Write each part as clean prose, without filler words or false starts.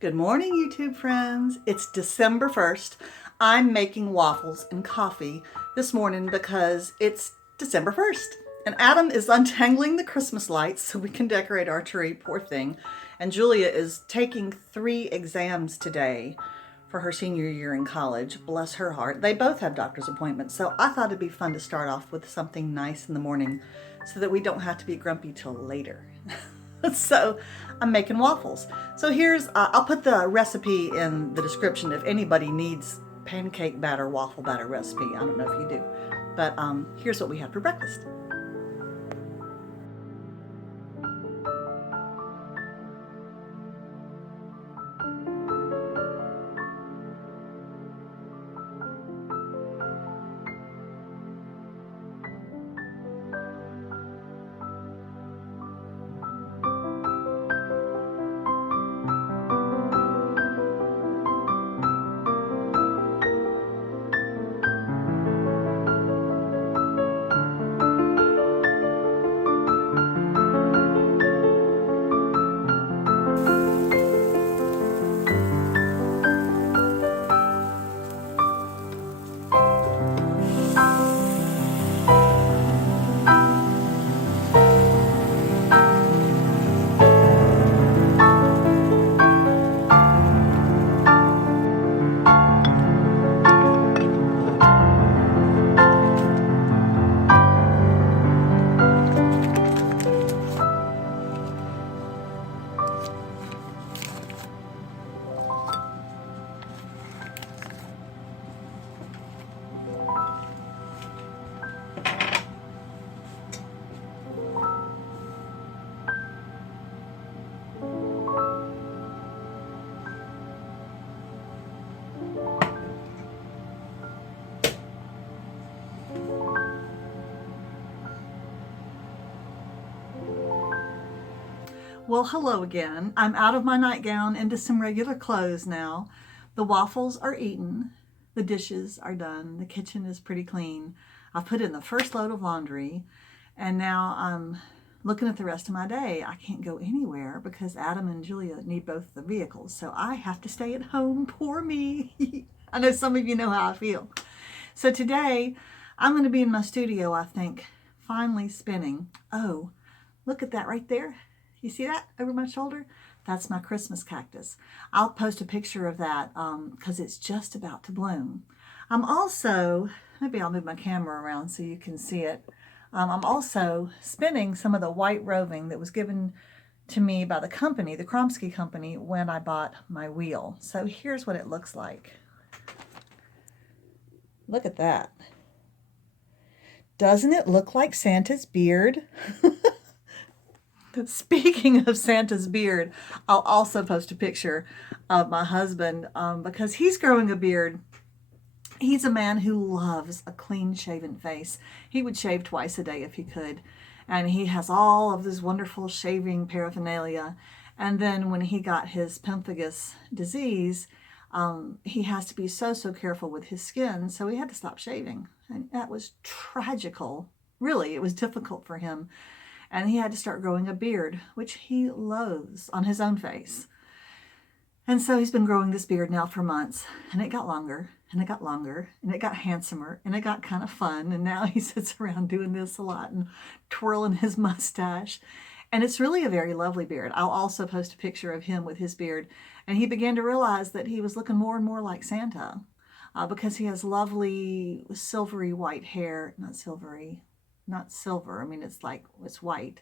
Good morning, YouTube friends. It's December 1st. I'm making waffles and coffee this morning because it's December 1st. And Adam is untangling the Christmas lights so we can decorate our tree, poor thing. And Julia is taking 3 exams today for her senior year in college. Bless her heart. They both have doctor's appointments, so I thought it'd be fun to start off with something nice in the morning so that we don't have to be grumpy till later. So I'm making waffles. So I'll put the recipe in the description if anybody needs pancake batter, waffle batter recipe. I don't know if you do, but here's what we have for breakfast. Well, hello again. I'm out of my nightgown into some regular clothes now. The waffles are eaten. The dishes are done. The kitchen is pretty clean. I've put in the first load of laundry, and now I'm looking at the rest of my day. I can't go anywhere because Adam and Julia need both the vehicles, so I have to stay at home. Poor me. I know some of you know how I feel. So today, I'm going to be in my studio, I think, finally spinning. Oh, look at that right there. You see that over my shoulder? That's my Christmas cactus. I'll post a picture of that because it's just about to bloom. I'm also, maybe I'll move my camera around so you can see it. I'm also spinning some of the white roving that was given to me by the company, the Kromsky company, when I bought my wheel. So here's what it looks like. Look at that. Doesn't it look like Santa's beard? Speaking of Santa's beard, I'll also post a picture of my husband because he's growing a beard. He's a man who loves a clean shaven face. He would shave twice a day if he could. And he has all of this wonderful shaving paraphernalia. And then when he got his pemphigus disease, he has to be so careful with his skin. So he had to stop shaving. And that was tragical. Really, it was difficult for him. And he had to start growing a beard, which he loathes on his own face. And so he's been growing this beard now for months, and it got longer, and it got longer, and it got handsomer, and it got kind of fun. And now he sits around doing this a lot and twirling his mustache. And it's really a very lovely beard. I'll also post a picture of him with his beard. And he began to realize that he was looking more and more like Santa because he has lovely silvery white hair, not silvery, not silver. I mean, it's white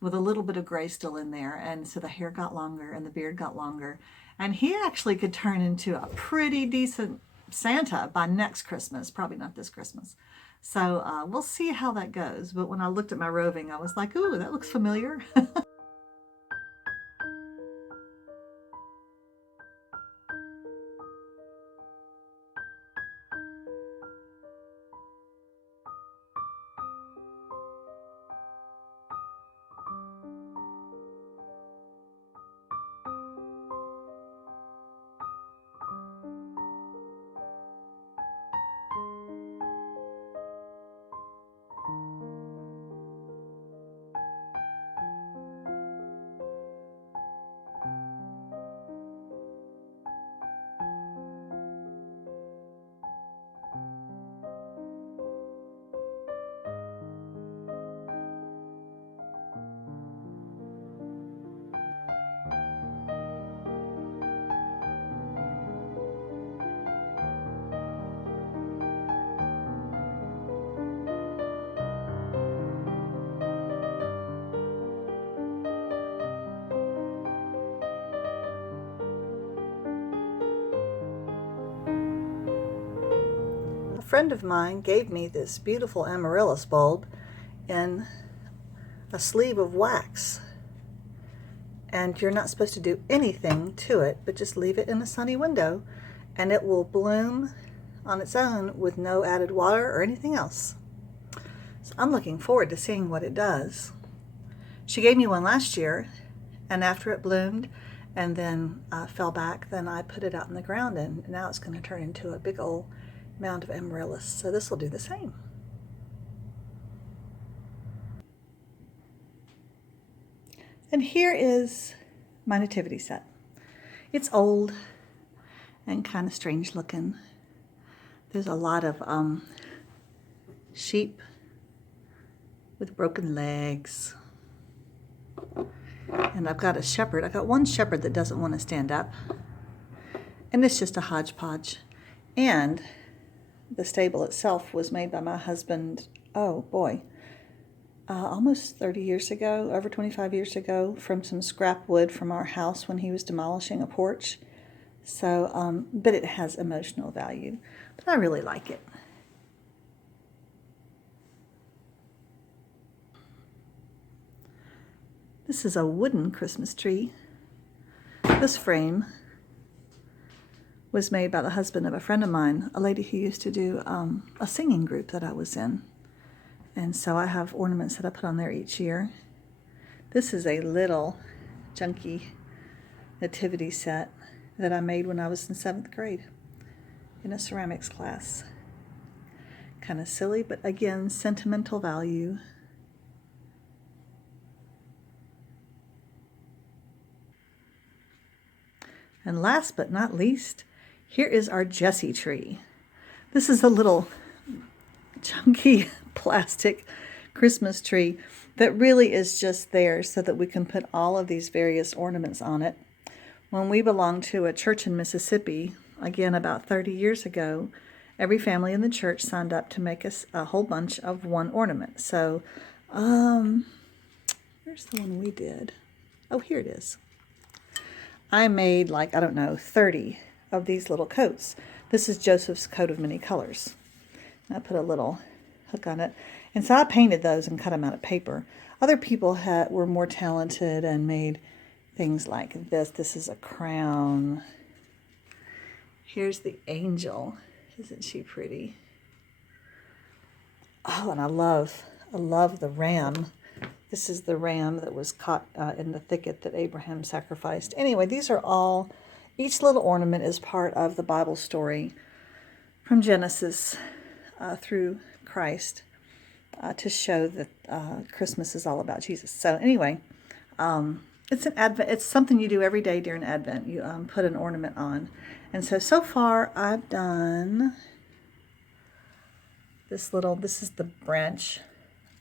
with a little bit of gray still in there. And so the hair got longer and the beard got longer. And he actually could turn into a pretty decent Santa by next Christmas, probably not this Christmas. So we'll see how that goes. But when I looked at my roving, I was like, ooh, that looks familiar. friend of mine gave me this beautiful amaryllis bulb in a sleeve of wax. And you're not supposed to do anything to it, but just leave it in a sunny window, and it will bloom on its own with no added water or anything else. So I'm looking forward to seeing what it does. She gave me one last year, and after it bloomed and then fell back, then I put it out in the ground, and now it's going to turn into a big old mound of amaryllis. So this will do the same. And here is my nativity set. It's old and kind of strange looking. There's a lot of sheep with broken legs. And I've got a shepherd. I've got one shepherd that doesn't want to stand up. And it's just a hodgepodge. And the stable itself was made by my husband, oh boy, almost 30 years ago, over 25 years ago, from some scrap wood from our house when he was demolishing a porch. So, but it has emotional value. But I really like it. This is a wooden Christmas tree. This frame was made by the husband of a friend of mine, a lady who used to do a singing group that I was in. And so I have ornaments that I put on there each year. This is a little junky nativity set that I made when I was in 7th grade in a ceramics class. Kind of silly, but again, sentimental value. And last but not least, here is our Jessie tree. This is a little chunky plastic Christmas tree that really is just there so that we can put all of these various ornaments on it. When we belonged to a church in Mississippi, again about 30 years ago, every family in the church signed up to make us a whole bunch of one ornament. So, where's the one we did? Oh, here it is. I made like, I don't know, 30 of these little coats. This is Joseph's coat of many colors. I put a little hook on it. And so I painted those and cut them out of paper. Other people were more talented and made things like this. This is a crown. Here's the angel. Isn't she pretty? Oh, and I love the ram. This is the ram that was caught in the thicket that Abraham sacrificed. Anyway, these are all, each little ornament is part of the Bible story from Genesis through Christ to show that Christmas is all about Jesus. So anyway, it's an Advent. It's something you do every day during Advent. You put an ornament on. And so far I've done this is the branch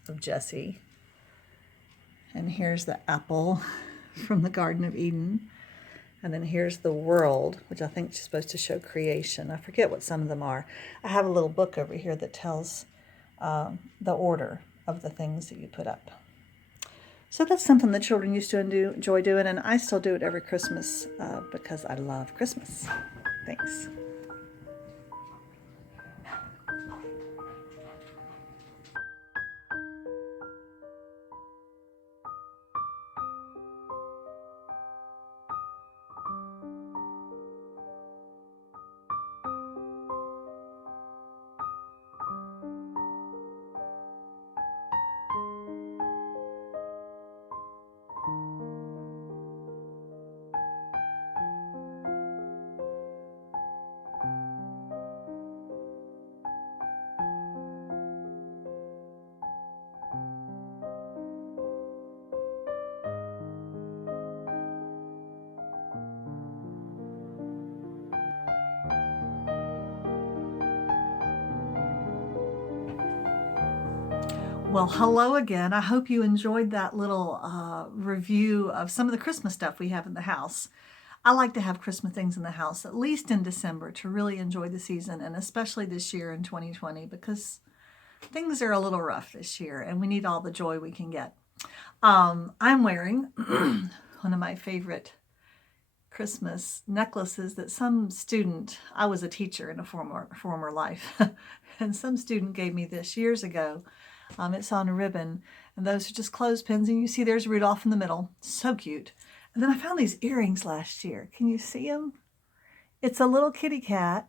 of Jesse. And here's the apple from the Garden of Eden. And then here's the world, which I think is supposed to show creation. I forget what some of them are. I have a little book over here that tells the order of the things that you put up. So that's something the children used to enjoy doing, and I still do it every Christmas because I love Christmas. Thanks. Well, hello again. I hope you enjoyed that little review of some of the Christmas stuff we have in the house. I like to have Christmas things in the house, at least in December, to really enjoy the season, and especially this year in 2020, because things are a little rough this year, and we need all the joy we can get. I'm wearing one of my favorite Christmas necklaces that some student, I was a teacher in a former life, and some student gave me this years ago. It's on a ribbon, and those are just clothespins, and you see there's Rudolph in the middle. So cute. And then I found these earrings last year. Can you see them? It's a little kitty cat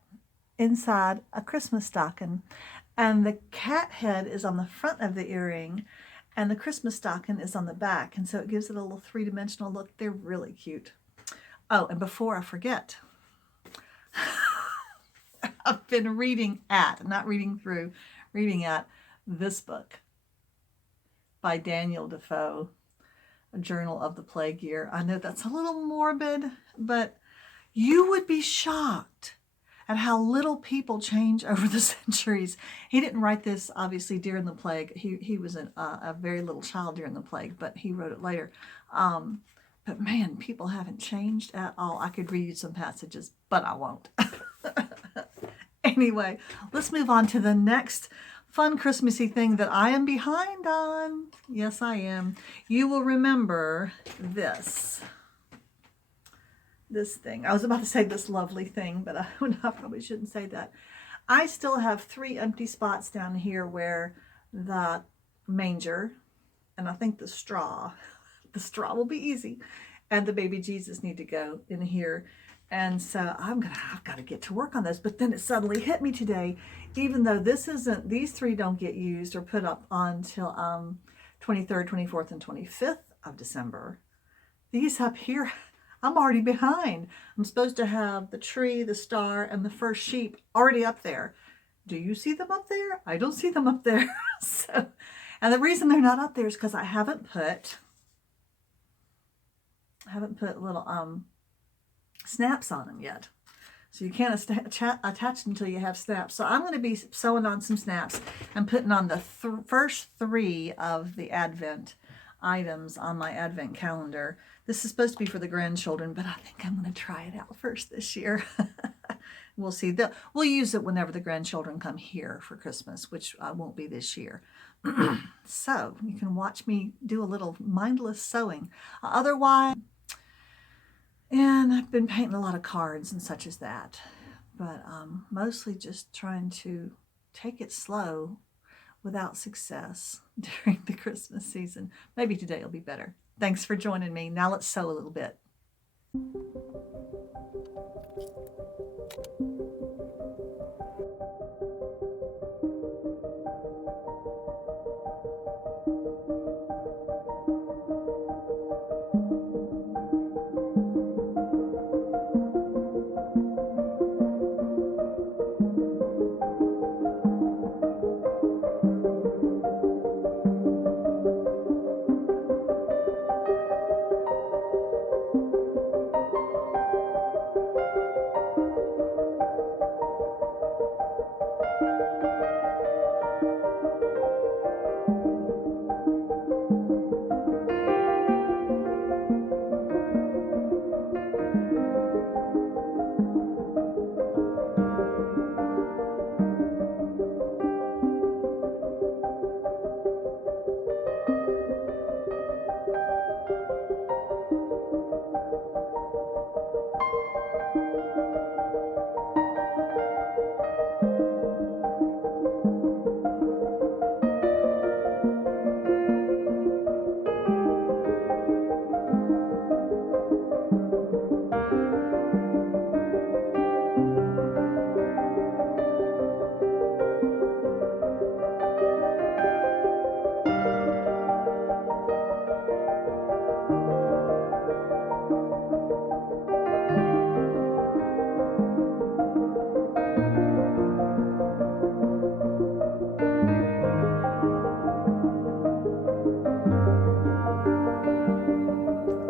inside a Christmas stocking, and the cat head is on the front of the earring, and the Christmas stocking is on the back, and so it gives it a little three-dimensional look. They're really cute. Oh, and before I forget, I've been reading at this book by Daniel Defoe, A Journal of the Plague Year. I know that's a little morbid, but you would be shocked at how little people change over the centuries. He didn't write this, obviously, during the plague. He was a very little child during the plague, but he wrote it later. But man, people haven't changed at all. I could read you some passages, but I won't. Anyway, let's move on to the next fun Christmassy thing that I am behind on. Yes, I am. You will remember this thing. I was about to say this lovely thing, but I probably shouldn't say that. I still have 3 empty spots down here where the manger, and I think the straw will be easy, and the baby Jesus need to go in here. And so I've got to get to work on those. But then it suddenly hit me today, even though these 3 don't get used or put up until 23rd, 24th, and 25th of December. These up here, I'm already behind. I'm supposed to have the tree, the star, and the first sheep already up there. Do you see them up there? I don't see them up there. And the reason they're not up there is because I haven't put little snaps on them yet. So you can't attach them until you have snaps. So I'm going to be sewing on some snaps and putting on the first 3 of the Advent items on my Advent calendar. This is supposed to be for the grandchildren, but I think I'm going to try it out first this year. We'll see. We'll use it whenever the grandchildren come here for Christmas, which won't be this year. So you can watch me do a little mindless sewing. Otherwise, and I've been painting a lot of cards and such as that, but mostly just trying to take it slow without success during the Christmas season. Maybe today will be better. Thanks for joining me. Now let's sew a little bit.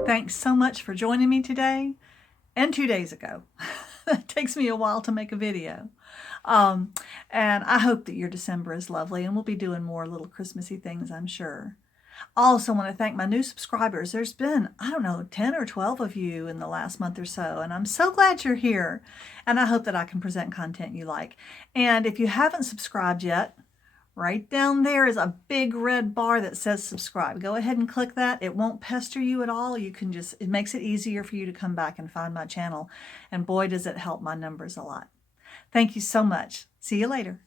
Thanks so much for joining me today and 2 days ago. It takes me a while to make a video. And I hope that your December is lovely, and we'll be doing more little Christmassy things, I'm sure. I also want to thank my new subscribers. There's been, 10 or 12 of you in the last month or so, and I'm so glad you're here. And I hope that I can present content you like. And if you haven't subscribed yet, Right down there is a big red bar that says subscribe. Go ahead and click that. It won't pester you at all. You can just, it makes it easier for you to come back and find my channel. And boy, does it help my numbers a lot. Thank you so much. See you later.